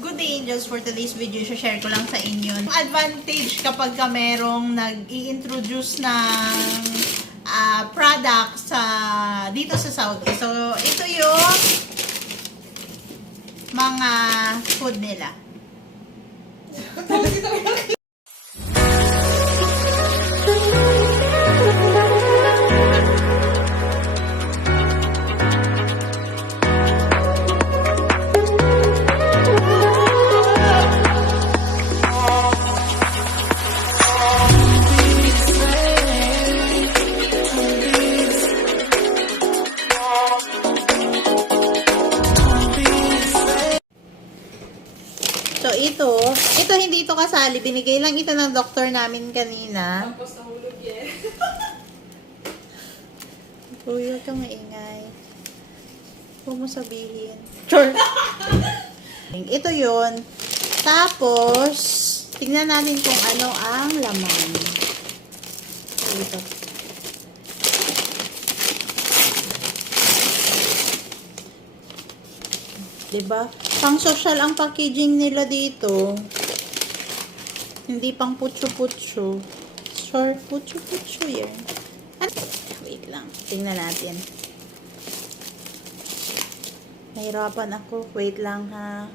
Good day, angels. For today's video, share ko lang sa inyo. Ang advantage kapag ka merong nag-i-introduce ng product dito sa Saudi. So, ito yung mga food nila. So, ito hindi ito kasali. Binigay lang ito ng doktor namin kanina. Tapos nahulog yan. Uy, huwag kang maingay. Huwag mo sabihin. Sure. Ito yun. Tapos, tingnan natin kung ano ang laman. Ito. Diba? Pang social ang packaging nila dito. Hindi pang putyo-putyo. Sure, putyo-putyo yan. Wait lang. Tingnan natin. Nahirapan ako. Wait lang ha.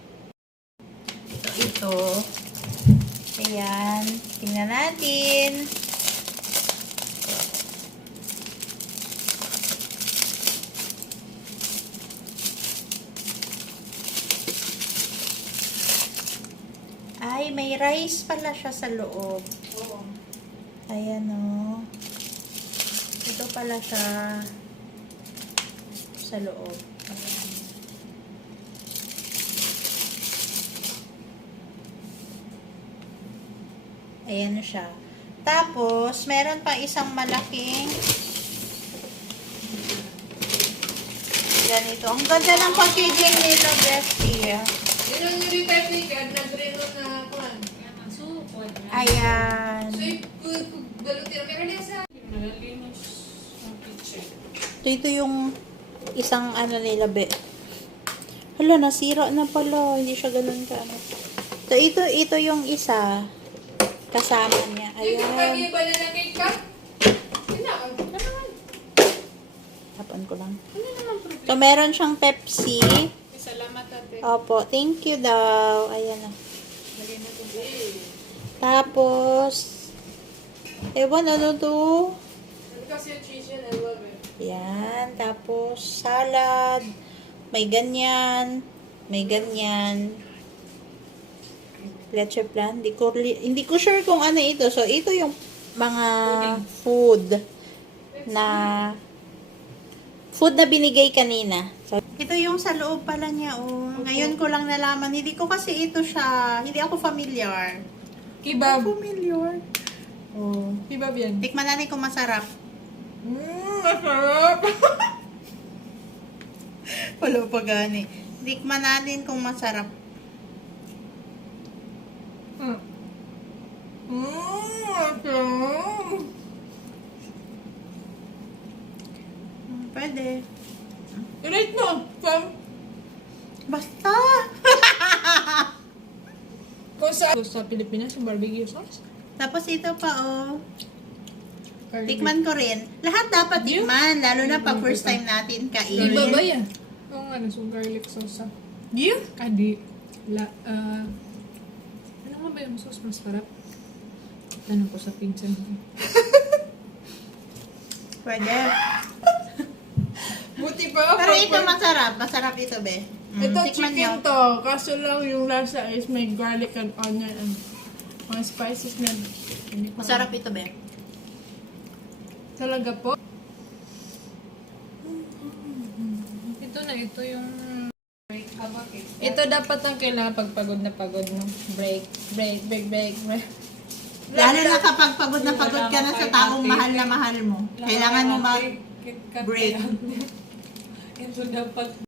Ito. Ayan. Tingnan natin. Ay, may rice pala siya sa loob. Oo. Ayan o. Ito pala siya sa loob. Ayan siya. Tapos, meron pa isang malaking ganito. Ang ganda ng packaging nito, bestie. Yun ang nire-type ni Kad na dreno na kuhan. Ayan. So, balutin ang meron sa nalalinis ang kitchen. Ito yung isang nila, be. Hala, nasira na pala. Hindi siya ganun ka, So, ito yung isa. Kasama niya. Yung Ayan. pag-iba na na kay Kad, tinawag. Ano naman? Tapan ko lang. Ano naman problema? So, meron siyang Pepsi. Salamat ate. Opo, thank you daw. Ayan na. Lagyan natin. Tapos, ewan, ano to? Kasi yung cheese yan, I love it. Yan. Tapos, salad. May ganyan. May ganyan. Leche plan. Hindi ko sure kung ano ito. So, ito yung mga food na binigay kanina. So, ito yung sa loob pala niya. Oh. Ngayon ko lang nalaman. Hindi ko kasi ito siya. Hindi ako familiar. Kebab. Familiar. Oh. Kebab yan. Tikman natin kung masarap. Masarap. Wala pa gani. Tikman natin kung masarap. Masarap. Pwede. I-rate mo. Basta! Kung sa Pilipinas, yung barbecue sauce. Tapos ito pa, oh. Garlic. Tikman ko rin. Lahat dapat tikman, lalo na pag first time natin kainin. Iba ba yan? Oo nga, so garlic sauce. Yeah? Adi. Ano nga ba yung sauce mas sarap? Tanong ko sa pinsan ko. Pwede. Buti pa ako. Pero ito masarap. Masarap ito, be. Ito Tikman chicken nyo. to. Kaso lang yung lasa is may garlic and onion and mga spices na. Hindi ko Masarap ito, be. Talaga po? Ito na, ito yung break. Ito dapat ang kailangan pag pagod na pagod, no? Break. Lalo na kapag pagod na pagod ka na sa taong mahal na mahal mo. Kailangan mo mag-break. Ito dapat